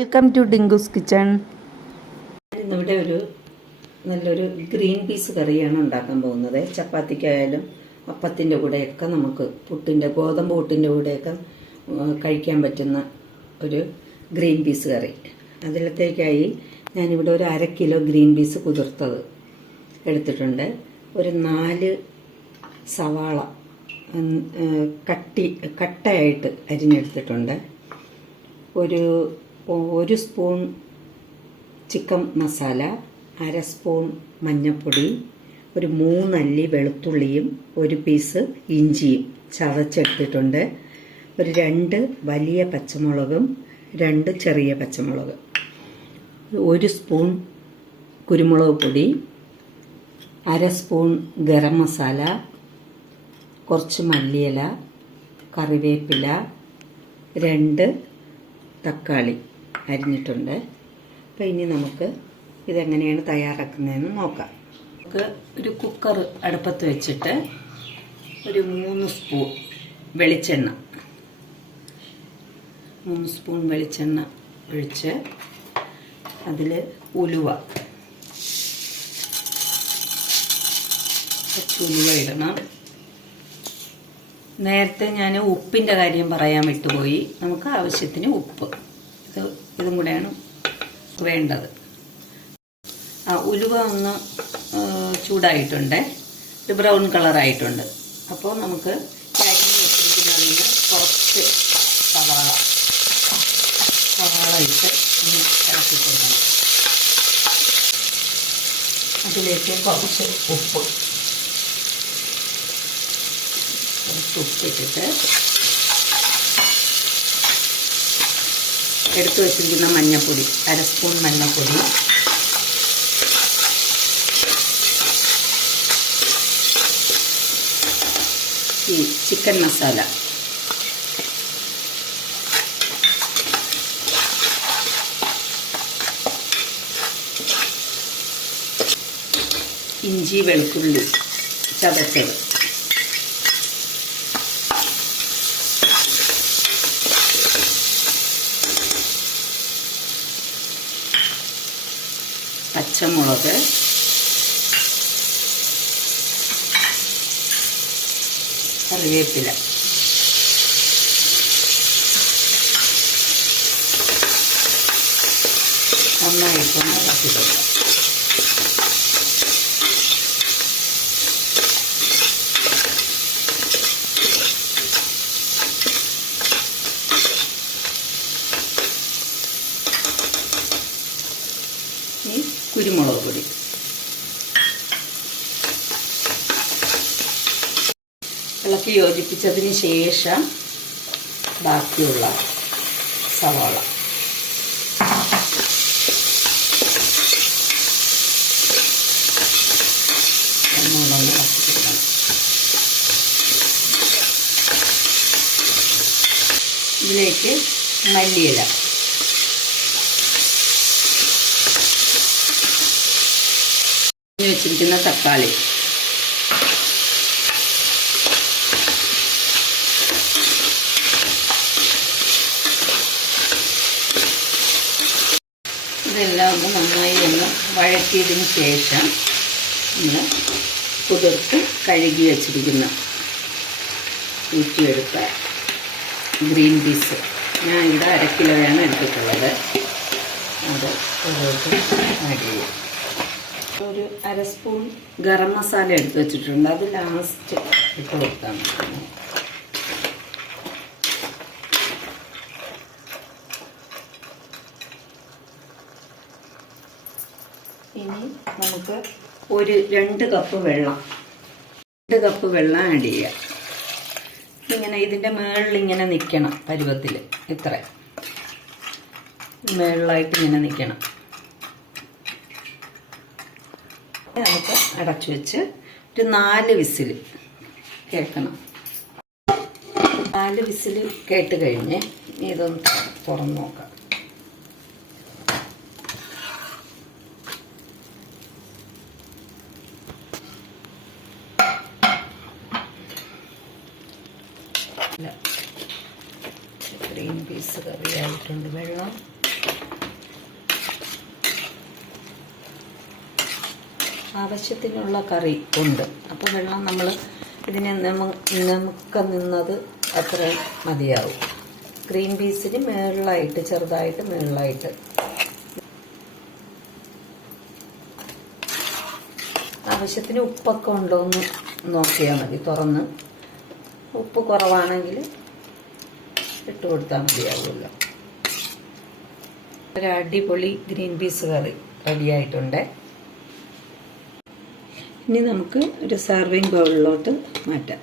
Welcome to ഡിങ്കുസ് kitchen ഇന്നിവിടെ ഒരു നല്ലൊരു ഗ്രീൻ പീസ് കറിയാണ് ഉണ്ടാക്കാൻ പോകുന്നത്. ചപ്പാത്തിക്കായാലും അപ്പത്തിന്റെ കൂടെയൊക്കെ നമുക്ക് പുട്ടിന്റെ ഗോതമ്പ് പുട്ടിന്റെ കൂടെയൊക്കെ കഴിക്കാൻ പറ്റുന്ന ഒരു ഗ്രീൻ പീസ് കറി. അതിലത്തേക്കായി ഞാനിവിടെ ഒരു അര കിലോ ഗ്രീൻ പീസ് കുതിർത്തത് എടുത്തിട്ടുണ്ട്. ഒരു നാല് സവാള കട്ടി കട്ടയായിട്ട് അരിഞ്ഞെടുത്തിട്ടുണ്ട്. ഒരു ഒരു സ്പൂൺ ചിക്കൻ മസാല അര സ്പൂൺ മഞ്ഞൾപ്പൊടി ഒരു മൂന്നല്ലി വെളുത്തുള്ളിയും ഒരു പീസ് ഇഞ്ചിയും ചതച്ചെടുത്തിട്ടുണ്ട്. ഒരു രണ്ട് വലിയ പച്ചമുളകും രണ്ട് ചെറിയ പച്ചമുളക്. ഒരു സ്പൂൺ കുരുമുളക് പൊടി അര സ്പൂൺ ഗരം മസാല കുറച്ച് മല്ലിയില കറിവേപ്പില രണ്ട് തക്കാളി. അരിഞ്ഞിട്ടുണ്ട്. അപ്പോൾ ഇനി നമുക്ക് ഇതെങ്ങനെയാണ് തയ്യാറാക്കുന്നതെന്ന് നോക്കാം. നമുക്ക് ഒരു കുക്കർ അടുപ്പത്ത് വെച്ചിട്ട് ഒരു മൂന്ന് സ്പൂൺ വെളിച്ചെണ്ണ. മൂന്ന് സ്പൂൺ വെളിച്ചെണ്ണ ഒഴിച്ച് അതിൽ ഉലുവ. ഉലുവ ഇടണം. നേരത്തെ ഞാൻ ഉപ്പിന്റെ കാര്യം പറയാൻ വിട്ടുപോയി. നമുക്ക് ആവശ്യത്തിന് ഉപ്പ്. ഇത് ഇതും കൂടെയാണ് വേണ്ടത്. ആ ഉലുവ ഒന്ന് ചൂടായിട്ടുണ്ട്. ഒരു ബ്രൗൺ കളറായിട്ടുണ്ട്. അപ്പോൾ നമുക്ക് അരിഞ്ഞ് വെച്ചിരിക്കുന്നതിൽ നിന്ന് കുറച്ച് സവാള സവാള ഇട്ട് ഒന്ന് കൊടുക്കണം. അതിലേക്ക് കുറച്ച് ഉപ്പ്. കുറച്ച് ഉപ്പിട്ടിട്ട് എടുത്തു വച്ചിരിക്കുന്ന മഞ്ഞൾപ്പൊടി അര സ്പൂൺ മഞ്ഞൾപ്പൊടി ഈ ചിക്കൻ മസാല. ഇഞ്ചി വെളുത്തുള്ളി ചതച്ചത്. പച്ചമുളക്. കറിവേപ്പില. നന്നായിട്ടൊന്ന് ഇളക്കി കൊടുക്കാം ഈ കുരുമുളക് പൊടി. ഇളക്കി യോജിപ്പിച്ചതിന് ശേഷം ബാക്കിയുള്ള സവാള. ഇതിലേക്ക് മല്ലിയില. വെച്ചിരിക്കുന്ന തക്കാളി. ഇതെല്ലാം ഒന്ന് നന്നായി ഒന്ന് വഴറ്റിയതിന് ശേഷം നമ്മൾ കുതിർത്ത് കഴുകി വെച്ചിരിക്കുന്ന ഊറ്റിയെടുത്ത ഗ്രീൻ പീസ്. ഞാൻ ഇവിടെ അര കിലോയാണ് എടുത്തിട്ടുള്ളത്. അത് ഓരോരുത്തരും ആഡ് ചെയ്യാം. ഒരു അര സ്പൂൺ ഗരം മസാല എടുത്ത് വെച്ചിട്ടുണ്ട്. അത് ലാസ്റ്റ് ഇട്ട് കൊടുത്താൽ മതി. ഇനി നമുക്ക് ഒരു രണ്ട് കപ്പ് വെള്ളം രണ്ട് കപ്പ് വെള്ളം ആഡ് ചെയ്യുക ഇങ്ങനെ ഇതിന്റെ മുകളിൽ ഇങ്ങനെ നിൽക്കണം പരുവത്തിൽ ഇത്ര. മുകളിലായിട്ട് ഇങ്ങനെ നിൽക്കണം നമുക്ക് അടച്ചു വെച്ച് ഒരു നാല് വിസിൽ കേൾക്കണം. നാല് വിസിൽ കേട്ട് കഴിഞ്ഞ് ഇതൊന്ന് തുറന്ന് നോക്കാം. ഗ്രീൻ പീസ് കറി വെള്ളം ആവശ്യത്തിനുള്ള കറി ഉണ്ട്. അപ്പോൾ വെള്ളം നമ്മൾ ഇതിനെ നമു നമുക്ക് നിന്നത് അത്രയും മതിയാവും. ഗ്രീൻ പീസിന് മേളിലായിട്ട് ചെറുതായിട്ട് മേളിലായിട്ട്. ആവശ്യത്തിന് ഉപ്പൊക്കെ ഉണ്ടോ എന്ന് നോക്കിയാൽ മതി. തുറന്ന് ഉപ്പ് കുറവാണെങ്കിൽ ഇട്ട് കൊടുത്താൽ മതിയാവുമല്ലോ. ഒരു അടിപൊളി ഗ്രീൻ പീസ് കറി റെഡിയായിട്ടുണ്ട് ഇനി നമുക്ക് ഒരു സർവിങ് ബൗളിലോട്ട് മാറ്റാം.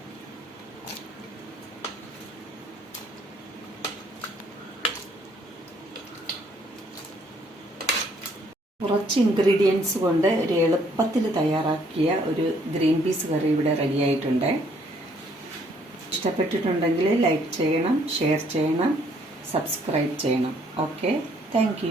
കുറച്ച് ഇൻഗ്രീഡിയൻസ് കൊണ്ട് ഒരു എളുപ്പത്തിൽ തയ്യാറാക്കിയ ഒരു ഗ്രീൻ പീസ് കറി ഇവിടെ റെഡിയായിട്ടുണ്ട് ഇഷ്ടപ്പെട്ടിട്ടുണ്ടെങ്കിൽ ലൈക്ക് ചെയ്യണം ഷെയർ ചെയ്യണം സബ്സ്ക്രൈബ് ചെയ്യണം. Okay thank